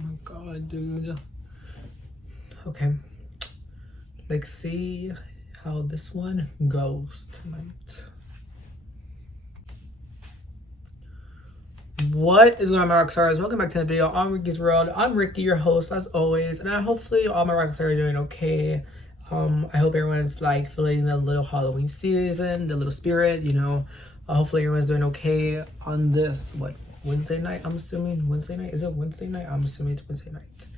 my god, dude. Okay. Let's see how this one goes tonight. What is going on, my rock stars? Welcome back to the video on Ricky's World. I'm Ricky, your host, as always, and hopefully all my rock stars are doing okay. I hope everyone's like feeling the little Halloween season, the little spirit, you know. Hopefully everyone's doing okay on this, what, Wednesday night? I'm assuming Wednesday night. Is it Wednesday night? I'm assuming it's Wednesday night.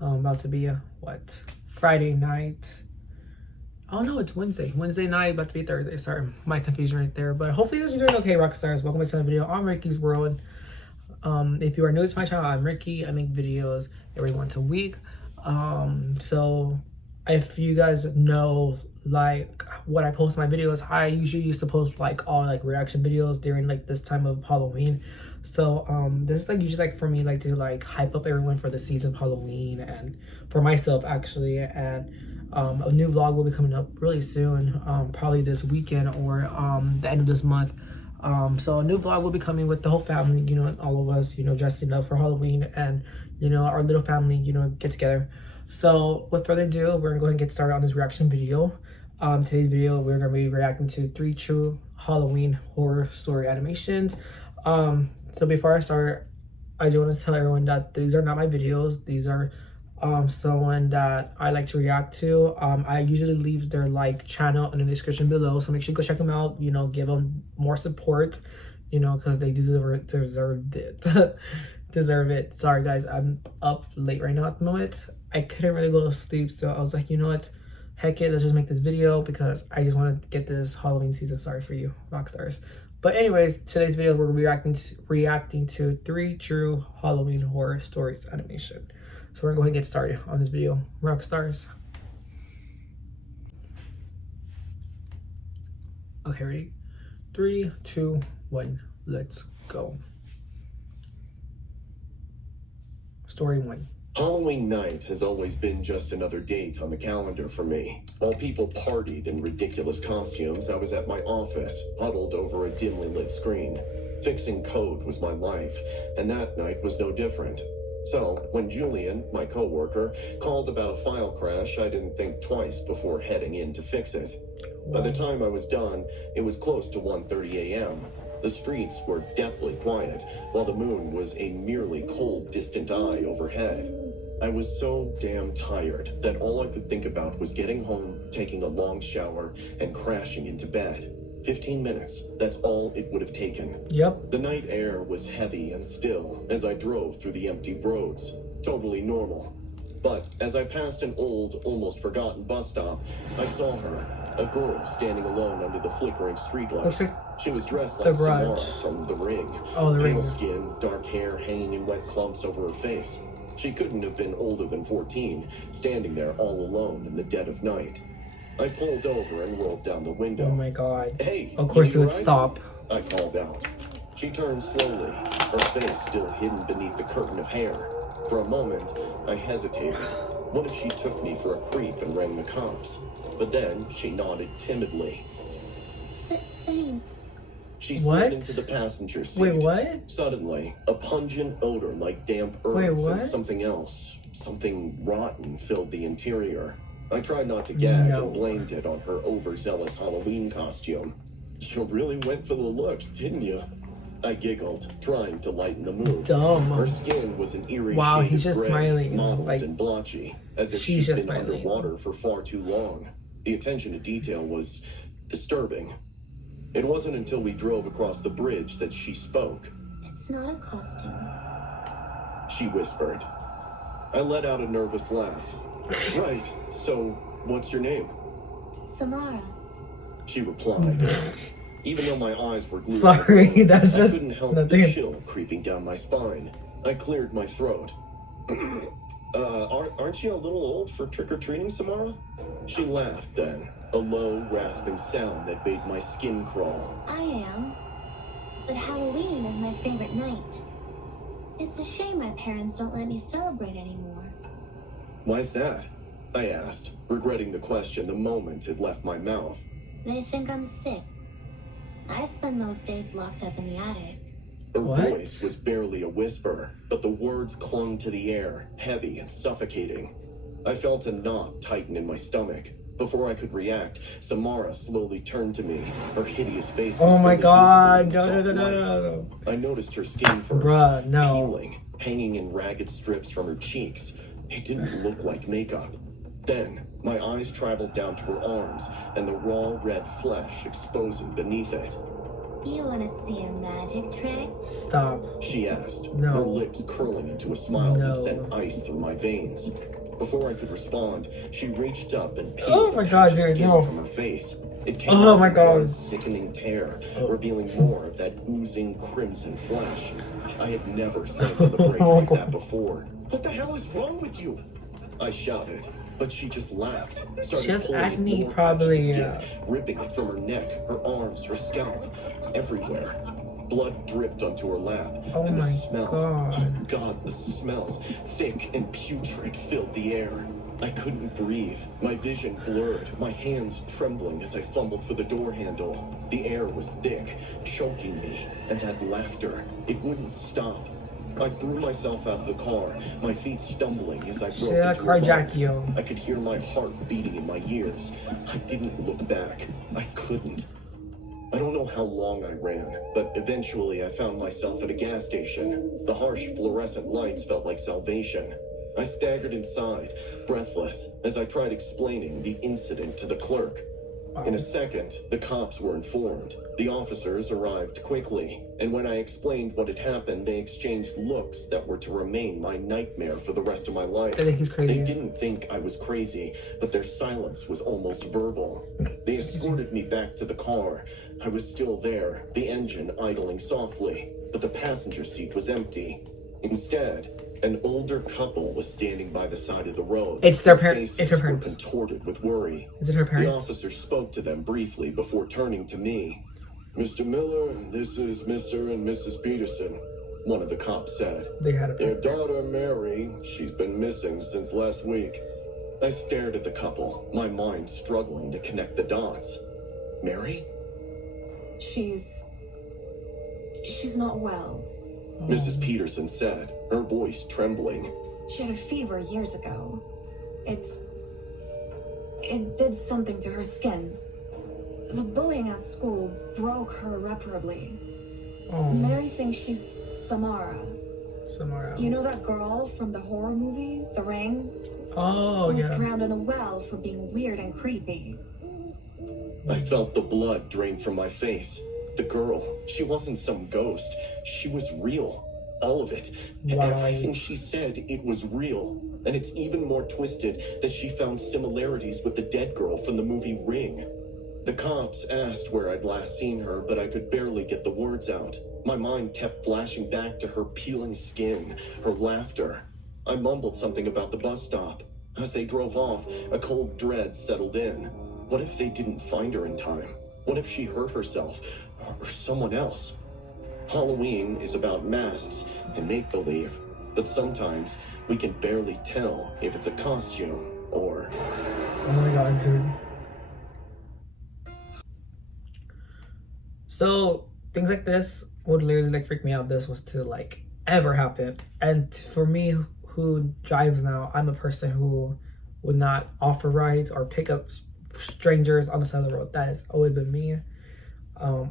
About to be what, Friday night. Oh no, it's Wednesday. Wednesday night, about to be Thursday. Sorry, my confusion right there. But hopefully you guys are doing okay, rock stars. Welcome back to the video on Ricky's World. If you are new to my channel, I'm Ricky. I make videos every once a week. So if you guys know like what I post in my videos, I usually used to post like all like reaction videos during like this time of Halloween. So this is like usually like for me like to like hype up everyone for the season of Halloween and for myself actually. And a new vlog will be coming up really soon, probably this weekend or the end of this month. So a new vlog will be coming with the whole family, you know, and all of us, you know, dressing up for Halloween and, you know, our little family, you know, get together. So with further ado, we're gonna go ahead and get started on this reaction video. Today's video, we're gonna be reacting to 3 true Halloween horror story animations. So before I start, I do want to tell everyone that these are not my videos. These are someone that I like to react to. I usually leave their like channel in the description below, so make sure you go check them out, you know, give them more support, you know, because they do deserve it. Deserve it. Sorry guys, I'm up late right now at the moment. I couldn't really go to sleep, so I was like, you know what, heck it, let's just make this video because I just want to get this Halloween season started for you rock stars. But anyways, today's video we're gonna be reacting to 3 true Halloween horror stories animation. So we're gonna go ahead and get started on this video, rock stars. Okay, ready? 3, 2, 1, let's go. Story 1. Halloween night has always been just another date on the calendar for me. While people partied in ridiculous costumes, I was at my office, huddled over a dimly lit screen. Fixing code was my life, and that night was no different. So, when Julian, my coworker, called about a file crash, I didn't think twice before heading in to fix it. By the time I was done, it was close to 1:30 a.m. The streets were deathly quiet, while the moon was a merely cold, distant eye overhead. I was so damn tired that all I could think about was getting home, taking a long shower, and crashing into bed. 15 minutes, that's all it would have taken. Yep. The night air was heavy and still as I drove through the empty roads. Totally normal. But as I passed an old, almost forgotten bus stop, I saw her, a girl standing alone under the flickering streetlight. Like she was dressed like Samara from The Ring. Oh, The Ring. Pale skin, dark hair hanging in wet clumps over her face. She couldn't have been older than 14, standing there all alone in the dead of night. I pulled over and rolled down the window. Oh my god. Hey, of course it would right? stop. I called out. She turned slowly, her face still hidden beneath the curtain of hair. For a moment, I hesitated. What if she took me for a creep and rang the cops? But then she nodded timidly. Thanks. She slid into the passenger seat. Wait, what? Suddenly, a pungent odor like damp earth and something else, something rotten, filled the interior. I tried not to gag and blamed it on her overzealous Halloween costume. You really went for the looks, didn't you? I giggled, trying to lighten the mood. Dumb. Her skin was an eerie wow, shade he's just of gray, smiling, mottled like, and blotchy, as if she's she'd just been smiling. underwater for far too long. The attention to detail was disturbing. It wasn't until we drove across the bridge that she spoke. It's not a costume. She whispered. I let out a nervous laugh. Right, so what's your name? Samara. She replied. Even though my eyes were glued Sorry, on her, that's just I couldn't help nothing. the chill creeping down my spine. I cleared my throat. Aren't you a little old for trick-or-treating, Samara? She laughed then, a low, rasping sound that made my skin crawl. I am. But Halloween is my favorite night. It's a shame my parents don't let me celebrate anymore. Why's that? I asked, regretting the question the moment it left my mouth. They think I'm sick. I spend most days locked up in the attic. Her What? voice was barely a whisper, but the words clung to the air, heavy and suffocating. I felt a knot tighten in my stomach. Before I could react, Samara slowly turned to me. Her hideous face was Oh my fully god. visible No, in no, the no, soft no, light. no, no. I noticed her skin first, Bruh, no. peeling, hanging in ragged strips from her cheeks. It didn't look like makeup. Then, my eyes traveled down to her arms, and the raw red flesh exposing beneath it. You wanna see a magic trick? Stop. She asked, No. her lips curling into a smile No. that sent ice through my veins. Before I could respond, she reached up and peeled Oh a my patch god, of dude, skin no. from her face. It came Oh off my in god. one sickening tear, revealing more of that oozing crimson flesh. I had never seen on the brakes like that before. What the hell is wrong with you? I shouted, but she just laughed. Started She has pulling at acne, more probably, patches of skin, ripping it from her neck, her arms, her scalp, everywhere. Blood dripped onto her lap, Oh and the my smell, god. oh god, the smell, thick and putrid, filled the air. I couldn't breathe. My vision blurred, my hands trembling as I fumbled for the door handle. The air was thick, choking me, and that laughter, it wouldn't stop. I threw myself out of the car, my feet stumbling as I broke She had a into a run. carjack you. I could hear my heart beating in my ears. I didn't look back. I couldn't. I don't know how long I ran, but eventually I found myself at a gas station. The harsh fluorescent lights felt like salvation. I staggered inside, breathless, as I tried explaining the incident to the clerk. In a second, the cops were informed. The officers arrived quickly, and when I explained what had happened, they exchanged looks that were to remain my nightmare for the rest of my life. I think he's crazy. They didn't think I was crazy, but their silence was almost verbal. They escorted me back to the car. I was still there, the engine idling softly, but the passenger seat was empty. Instead, an older couple was standing by the side of the road. It's their parents. It's her Faces were parents. contorted with worry. Is it her The parents? officer spoke to them briefly before turning to me. Mr. Miller, this is Mr. and Mrs. Peterson, one of the cops said. They had a Their daughter, Mary, she's been missing since last week. I stared at the couple, my mind struggling to connect the dots. Mary? She's not well. Mrs. Peterson said, her voice trembling. She had a fever years ago. It did something to her skin. The bullying at school broke her irreparably. Oh, Mary thinks she's Samara. somewhere else. You know that girl from the horror movie, The Ring? Oh, Who was yeah. drowned in a well for being weird and creepy. I felt the blood drain from my face. The girl, she wasn't some ghost. She was real. All of it. Wow. Everything she said, it was real. And it's even more twisted that she found similarities with the dead girl from the movie Ring. The cops asked where I'd last seen her, but I could barely get the words out. My mind kept flashing back to her peeling skin, her laughter. I mumbled something about the bus stop. As they drove off, a cold dread settled in. What if they didn't find her in time? What if she hurt herself? Or someone else? Halloween is about masks and make-believe, but sometimes we can barely tell if it's a costume or... Oh my god, dude. So things like this would literally like freak me out if this was to like ever happen. And for me, who drives now, I'm a person who would not offer rides or pick up strangers on the side of the road. That has always been me.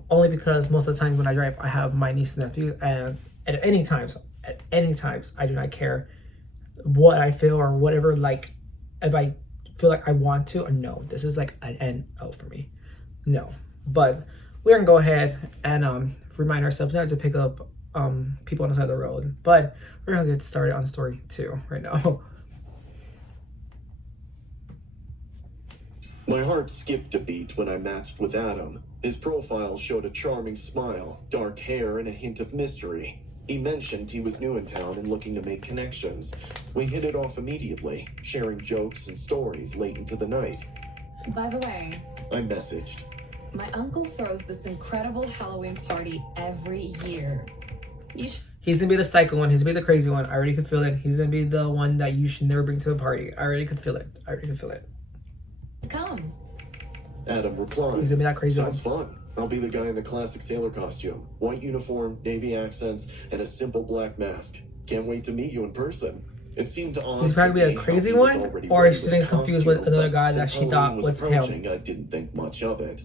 Only because most of the times when I drive, I have my niece and nephews, and at any times, I do not care what I feel or whatever. Like, if I feel like I want to, or no, this is like an NO for me. No, but we're gonna go ahead and remind ourselves not to pick up people on the side of the road. But we're gonna get started on story 2 right now. My heart skipped a beat when I matched with Adam. His profile showed a charming smile, dark hair, and a hint of mystery. He mentioned he was new in town and looking to make connections. We hit it off immediately, sharing jokes and stories late into the night. By the way, I messaged. my uncle throws this incredible Halloween party every year. You should He's gonna be the psycho one. He's gonna be the crazy one. I already could feel it. He's gonna be the one that you should never bring to a party. I already could feel it. come. Adam replied. He's gonna be that crazy Sounds one. fun. I'll be the guy in the classic sailor costume. White uniform, navy accents, and a simple black mask. Can't wait to meet you in person. It seemed odd. He's probably to a me how crazy he was one, already or ready she's with getting a confused with costume, another but guy that since she thought Halloween was him. approaching, I didn't think much of it.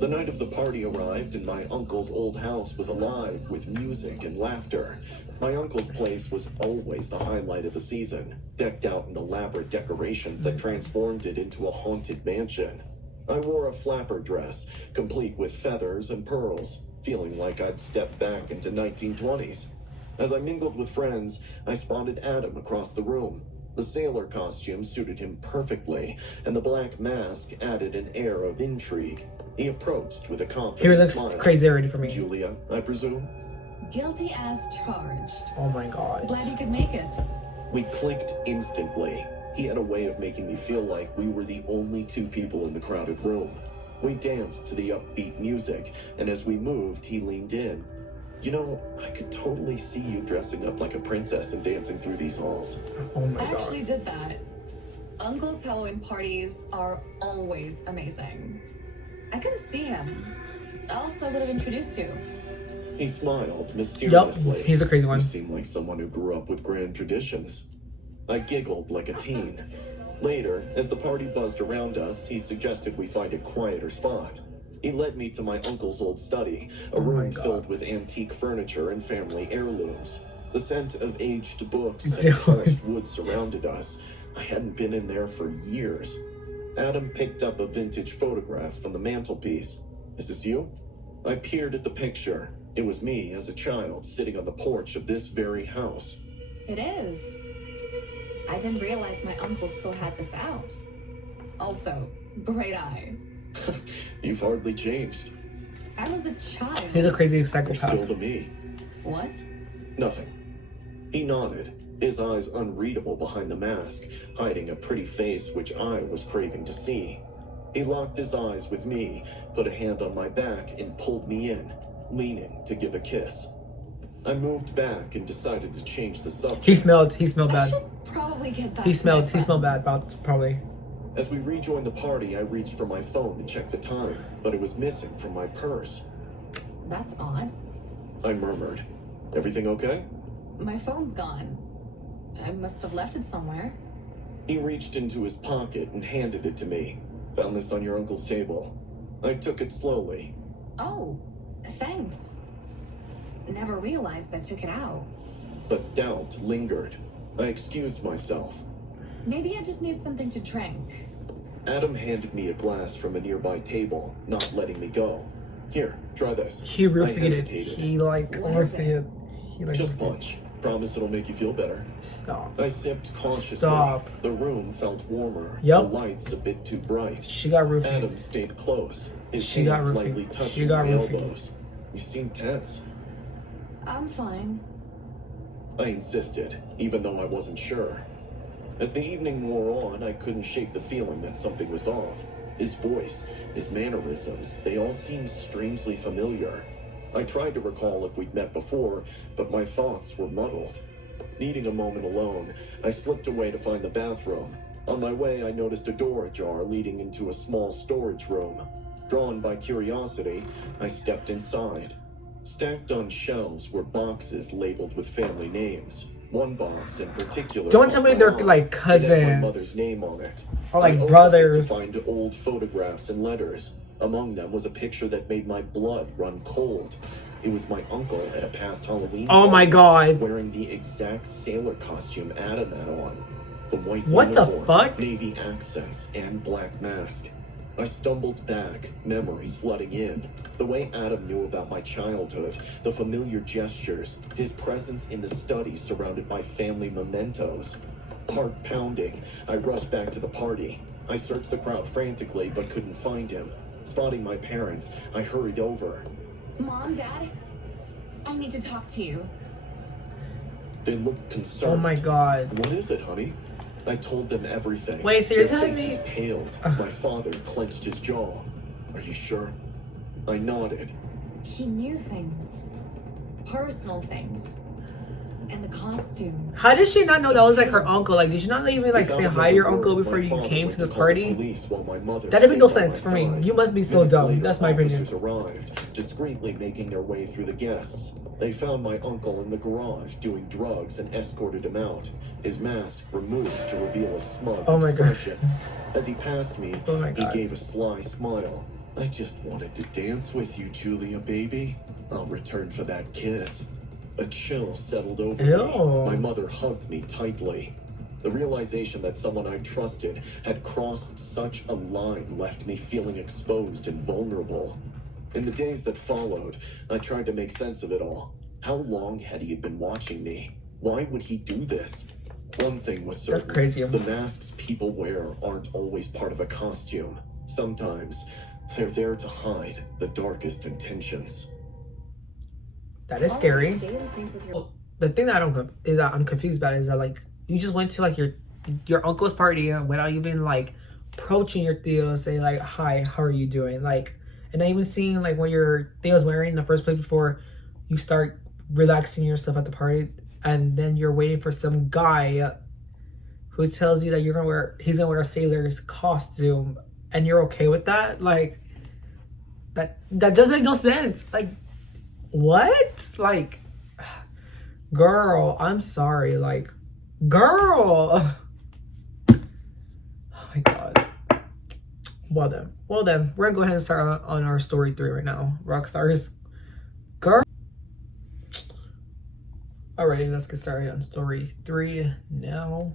The night of the party arrived, and my uncle's old house was alive with music and laughter. My uncle's place was always the highlight of the season, decked out in elaborate decorations that transformed it into a haunted mansion. I wore a flapper dress, complete with feathers and pearls, feeling like I'd stepped back into 1920s. As I mingled with friends, I spotted Adam across the room. The sailor costume suited him perfectly, and the black mask added an air of intrigue. He approached with a He confident looks smile. crazy already for me. Julia, I presume? Guilty as charged. Oh my god. Glad you could make it. We clicked instantly. He had a way of making me feel like we were the only two people in the crowded room. We danced to the upbeat music, and as we moved, he leaned in. You know, I could totally see you dressing up like a princess and dancing through these halls. Oh my I god. actually did that. Uncle's Halloween parties are always amazing. I couldn't see him. Else I would have introduced you. He smiled Yup, mysteriously. he's a crazy one. You seem like someone who grew up with grand traditions. I giggled like a teen. Later, as the party buzzed around us, he suggested we find a quieter spot. He led me to my uncle's old study, a Oh my room God. filled with antique furniture and family heirlooms. The scent of aged books Dude. and polished wood surrounded us. I hadn't been in there for years. Adam picked up a vintage photograph from the mantelpiece. Is this you? I peered at the picture. It was me as a child sitting on the porch of this very house. It is. I didn't realize my uncle still had this out. Also, great eye. You've hardly changed. I was a child. He's a crazy You're still psychopath. to me. What? Nothing. He nodded, his eyes unreadable behind the mask, hiding a pretty face which I was craving to see. He locked his eyes with me, put a hand on my back, and pulled me in, leaning to give a kiss. I moved back and decided to change the subject. He smelled I bad. should probably get back He to my smelled bad friends. about probably. As we rejoined the party, I reached for my phone to check the time, but it was missing from my purse. That's odd. I murmured, "Everything okay?" My phone's gone. I must have left it somewhere. He reached into his pocket and handed it to me. Found this on your uncle's table. I took it slowly. Oh, thanks. Never realized I took it out. But doubt lingered. I excused myself. Maybe I just need something to drink. Adam handed me a glass from a nearby table, not letting me go. Here, try this. He I roofied it. hesitated. He like What is roofied it? it. He like Just roofied it. punch. Promise it'll make you feel better. Stop. I sipped cautiously. Stop. The room felt warmer. Yup. The lights a bit too bright. She got roofied. Adam stayed close, his She got hands roofied. lightly She touching got my roofied. elbows. You seem tense. I'm fine. I insisted, even though I wasn't sure. As the evening wore on, I couldn't shake the feeling that something was off. His voice, his mannerisms, they all seemed strangely familiar. I tried to recall if we'd met before, but my thoughts were muddled. Needing a moment alone, I slipped away to find the bathroom. On my way, I noticed a door ajar leading into a small storage room. Drawn by curiosity, I stepped inside. Stacked on shelves were boxes labeled with family names. One box in particular. Don't tell me caught they're my eye. like It had my cousins. mother's name on it. Or like I opened it brothers. to find old photographs and letters. Among them was a picture that made my blood run cold. It was my uncle at a past Halloween Oh my party, god. wearing the exact sailor costume Adam had on. The white What the uniform, fuck? navy accents, and black mask. I stumbled back, memories flooding in. The way Adam knew about my childhood, the familiar gestures, his presence in the study surrounded by family mementos. Heart pounding, I rushed back to the party. I searched the crowd frantically but couldn't find him. Spotting my parents, I hurried over. Mom, Dad, I need to talk to you. They looked concerned. Oh my god. What is it, honey? I told them everything. Wait, so you're Their telling faces me- paled. My father clenched his jaw. Are you sure? I nodded. He knew things. Personal things. And the costume. How did she not know that was like her uncle? Like, did she not even like say hi to your uncle before you came to the party? That didn't make no sense for me. You must be so dumb. That's my opinion. Officers arrived, discreetly making their way through the guests. They found my uncle in the garage doing drugs and escorted him out, his mask removed to reveal a smug expression. As he passed me, he gave a sly smile. I just wanted to dance with you, Julia, baby. I'll return for that kiss. A chill settled over me. My mother hugged me tightly. The realization that someone I trusted had crossed such a line left me feeling exposed and vulnerable. In the days that followed, I tried to make sense of it all. How long had he been watching me? Why would he do this? One thing was certain. That's crazy. The masks people wear aren't always part of a costume. Sometimes they're there to hide the darkest intentions. That is scary. Your... The thing that I'm confused about is that like you just went to like your uncle's party without even like approaching your tío, say like, hi, how are you doing? Like, and not even seeing like what your tío's wearing in the first place before you start relaxing yourself at the party, and then you're waiting for some guy who tells you that he's gonna wear a sailor's costume, and you're okay with that? Like, that doesn't make no sense. Like, what? Like, girl, I'm sorry. Like, girl. Oh my god. Well then, we're gonna go ahead and start on our story 3 right now. Rockstars. Girl. Alrighty, let's get started on story 3 now.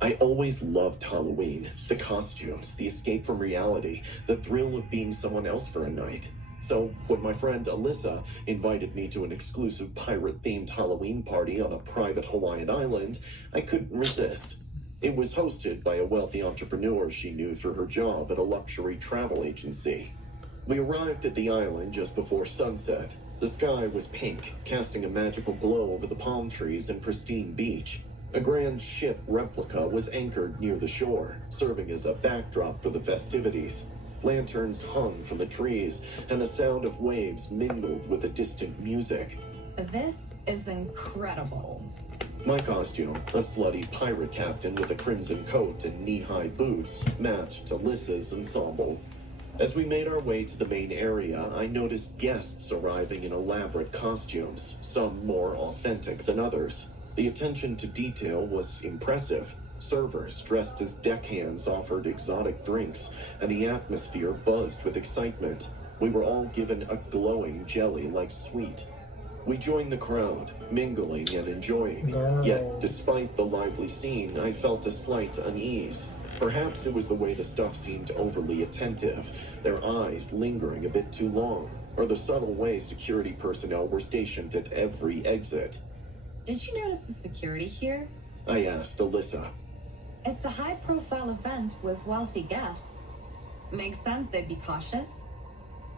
I always loved Halloween. The costumes, the escape from reality, the thrill of being someone else for a night. So when my friend Alyssa invited me to an exclusive pirate-themed Halloween party on a private Hawaiian island, I couldn't resist. It was hosted by a wealthy entrepreneur she knew through her job at a luxury travel agency. We arrived at the island just before sunset. The sky was pink, casting a magical glow over the palm trees and pristine beach. A grand ship replica was anchored near the shore, serving as a backdrop for the festivities. Lanterns hung from the trees, and the sound of waves mingled with the distant music. This is incredible. My costume, a slutty pirate captain with a crimson coat and knee-high boots, matched Alyssa's ensemble. As we made our way to the main area, I noticed guests arriving in elaborate costumes, some more authentic than others. The attention to detail was impressive. Servers dressed as deckhands offered exotic drinks, and the atmosphere buzzed with excitement. We were all given a glowing jelly-like sweet. We joined the crowd, mingling and enjoying. Yet, despite the lively scene, I felt a slight unease. Perhaps it was the way the stuff seemed overly attentive, their eyes lingering a bit too long, or the subtle way security personnel were stationed at every exit. Did you notice the security here? I asked Alyssa. It's a high-profile event with wealthy guests. Makes sense they'd be cautious.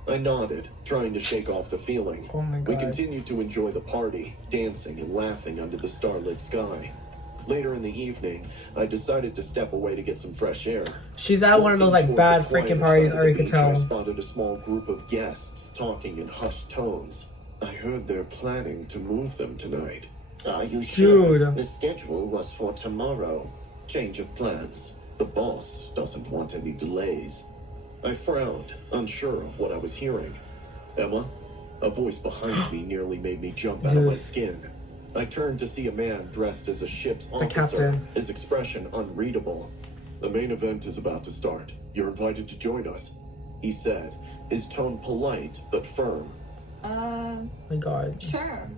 I nodded, trying to shake off the feeling. Oh my God. We continued to enjoy the party, dancing and laughing under the starlit sky. Later in the evening, I decided to step away to get some fresh air. She's at one of those like bad freaking parties, or you could tell. I spotted a small group of guests talking in hushed tones. I heard they're planning to move them tonight. Are you sure? Dude. The schedule was for tomorrow. Change of plans. The boss doesn't want any delays. I frowned, unsure of what I was hearing. Emma? A voice behind me nearly made me jump out of my skin. I turned to see a man dressed as a ship's officer, his expression unreadable. The main event is about to start. You're invited to join us, he said, his tone polite but firm. My God. Sure.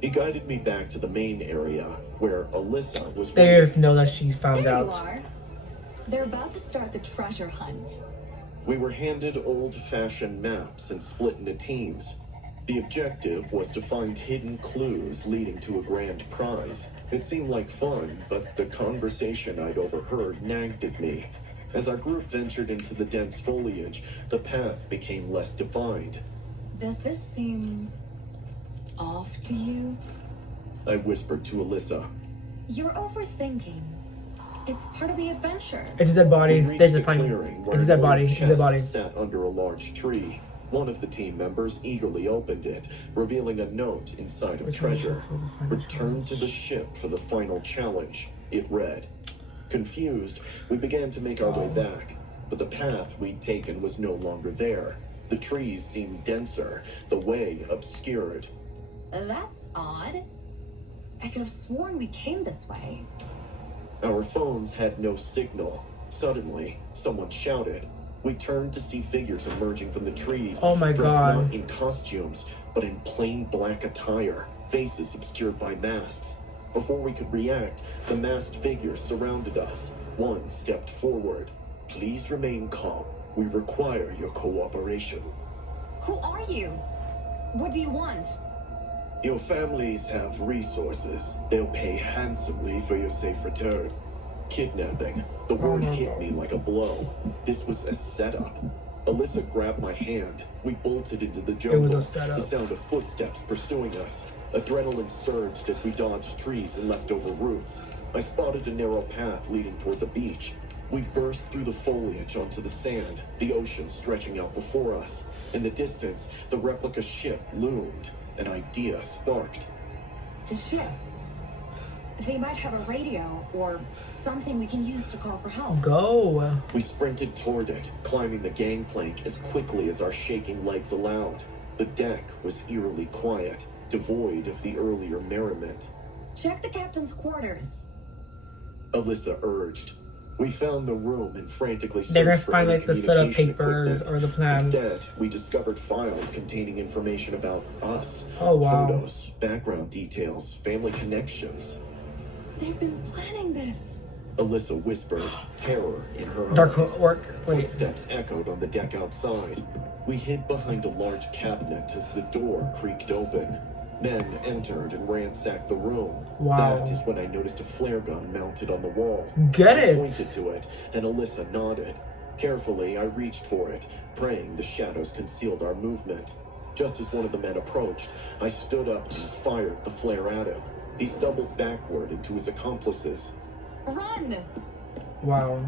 He guided me back to the main area, where Alyssa was They waiting. know that she found There out. you are. They're about to start the treasure hunt. We were handed old-fashioned maps and split into teams. The objective was to find hidden clues leading to a grand prize. It seemed like fun, but the conversation I'd overheard nagged at me. As our group ventured into the dense foliage, the path became less defined. Does this seem off to you? I whispered to Alyssa. You're overthinking. It's part of the adventure. It's a dead body. We They reached just a find clearing where it's a dead an body. old It's a dead body. chest sat under a large tree. One of the team members eagerly opened it, revealing a note inside of treasure. Return to the ship for the final challenge, it read. Confused, we began to make our way back, but the path we'd taken was no longer there. The trees seemed denser, the way obscured. That's odd. I could have sworn we came this way. Our phones had no signal. Suddenly, someone shouted. We turned to see figures emerging from the trees. Oh my dressed God. not in costumes, but in plain black attire, faces obscured by masks. Before we could react, the masked figures surrounded us. One stepped forward. Please remain calm. We require your cooperation. Who are you? What do you want? Your families have resources. They'll pay handsomely for your safe return. Kidnapping. The word hit me like a blow. This was a setup. Alyssa grabbed my hand. We bolted into the jungle. It was a setup. The sound of footsteps pursuing us. Adrenaline surged as we dodged trees and leapt over roots. I spotted a narrow path leading toward the beach. We burst through the foliage onto the sand, the ocean stretching out before us. In the distance, the replica ship loomed. An idea sparked. The ship. They might have a radio or something we can use to call for help. Go. We sprinted toward it, climbing the gangplank as quickly as our shaking legs allowed. The deck was eerily quiet, devoid of the earlier merriment. Check the captain's quarters. Alyssa urged. We found the room and frantically They're gonna searched for find any like the set of communication papers equipment. or the plans. Instead, we discovered files containing information about us. Oh, wow. Photos, background details, family connections. They've been planning this. Alyssa whispered, terror in her Dark eyes. work. Wait. Footsteps echoed on the deck outside. We hid behind a large cabinet as the door creaked open. Men entered and ransacked the room. Wow. That is when I noticed a flare gun mounted on the wall. Get I it. pointed to it, and Alyssa nodded. Carefully, I reached for it, praying the shadows concealed our movement. Just as one of the men approached, I stood up and fired the flare at him. He stumbled backward into his accomplices. Run! Wow.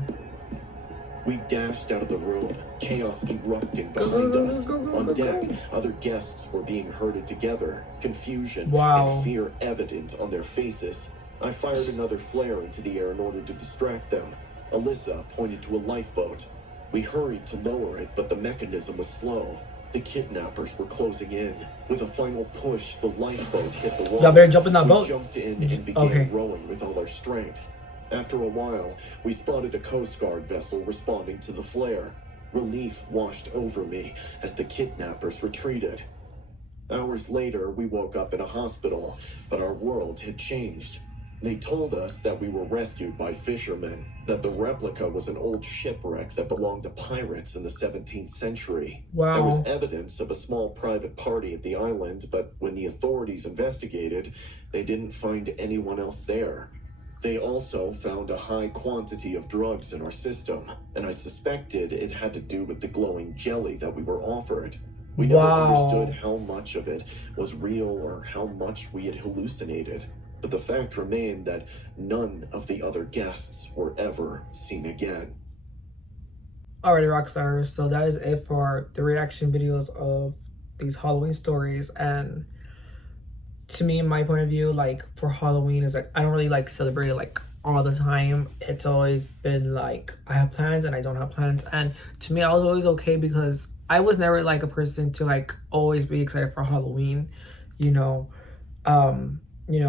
We dashed out of the room, chaos erupting behind us. On deck, other guests were being herded together, confusion Wow. and fear evident on their faces. I fired another flare into the air in order to distract them. Alyssa pointed to a lifeboat. We hurried to lower it, but the mechanism was slow. The kidnappers were closing in. With a final push, the lifeboat hit the wall. Y'all better jump in that We boat. jumped in and began Okay. rowing with all our strength. After a while, we spotted a Coast Guard vessel responding to the flare. Relief washed over me as the kidnappers retreated. Hours later, we woke up in a hospital, but our world had changed. They told us that we were rescued by fishermen, that the replica was an old shipwreck that belonged to pirates in the 17th century. Wow. There was evidence of a small private party at the island, but when the authorities investigated, they didn't find anyone else there. They also found a high quantity of drugs in our system, and I suspected it had to do with the glowing jelly that we were offered. We never Wow. understood how much of it was real or how much we had hallucinated. But the fact remained that none of the other guests were ever seen again. Alrighty, Rockstars. So that is it for the reaction videos of these Halloween stories. And to me, my point of view, like for Halloween is like I don't really like celebrate it like all the time. It's always been like I have plans and I don't have plans. And to me, I was always okay because I was never like a person to like always be excited for Halloween, you know.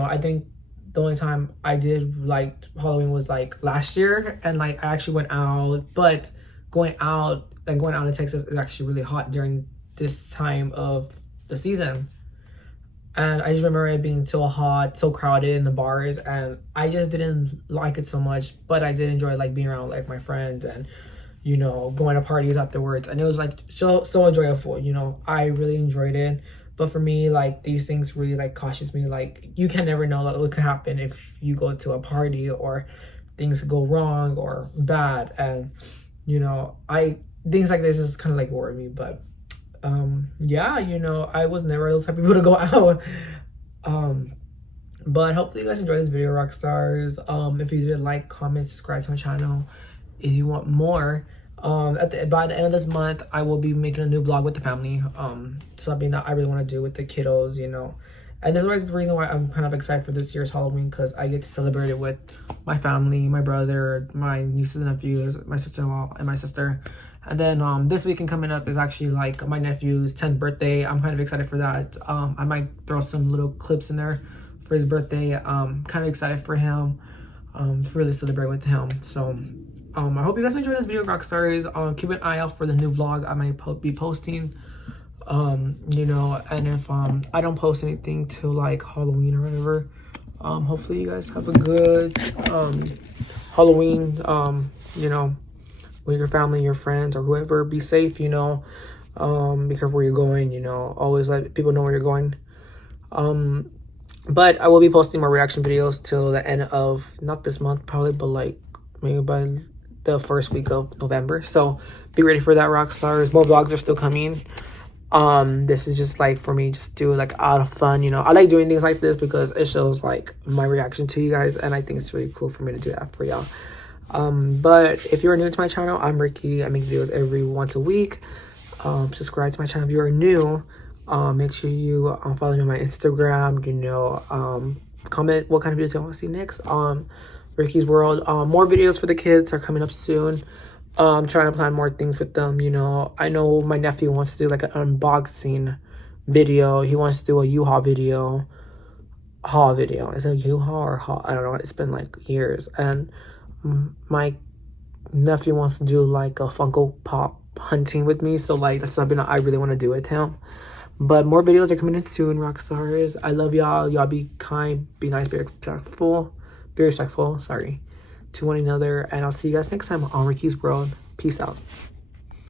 I think the only time I did like Halloween was like last year, and like I actually went out, but going out to Texas is actually really hot during this time of the season. And I just remember it being so hot, so crowded in the bars, and I just didn't like it so much, but I did enjoy like being around like my friends and, you know, going to parties afterwards. And it was like so enjoyable, you know. I really enjoyed it. But for me, like these things really like cautious me. Like you can never know like what could happen if you go to a party or things go wrong or bad. And, you know, things like this just kind of like worry me. But yeah, you know, I was never those type of people to go out. But hopefully you guys enjoyed this video, Rockstars. If you did, like, comment, subscribe to my channel if you want more. By the end of this month, I will be making a new vlog with the family. Something that I really want to do with the kiddos, you know. And this is like the reason why I'm kind of excited for this year's Halloween, because I get to celebrate it with my family, my brother, my nieces and nephews, my sister-in-law, and my sister. And then this weekend coming up is actually like my nephew's 10th birthday. I'm kind of excited for that. I might throw some little clips in there for his birthday. Kind of excited for him, to really celebrate with him. So I hope you guys enjoyed this video, Rockstars. Keep an eye out for the new vlog I might be posting. You know, and if I don't post anything till like Halloween or whatever, hopefully you guys have a good Halloween, you know, with your family, your friends, or whoever. Be safe, you know. Be careful where you're going, you know. Always let people know where you're going. But I will be posting more reaction videos till the end of, not this month probably, but like maybe by the first week of November. So be ready for that, Rockstars. More vlogs are still coming. This is just like for me, just do like out of fun, you know. I like doing things like this because it shows like my reaction to you guys, and I think it's really cool for me to do that for y'all. But if you're new to my channel, I'm Ricky. I make videos every once a week. Subscribe to my channel if you are new. Make sure you follow me on my Instagram, you know. Comment what kind of videos you want to see next on Ricky's World. More videos for the kids are coming up soon. I'm trying to plan more things with them, you know. I know my nephew wants to do like an unboxing video. He wants to do a U-Haul video. Haul video. Is it U-Haul or haul? I don't know. It's been like years. And my nephew wants to do like a Funko Pop hunting with me. So like that's something that I really want to do with him. But more videos are coming in soon, Rockstars. I love y'all. Y'all be kind, be nice, be respectful, sorry, to one another. And I'll see you guys next time on Ricky's World. Peace out.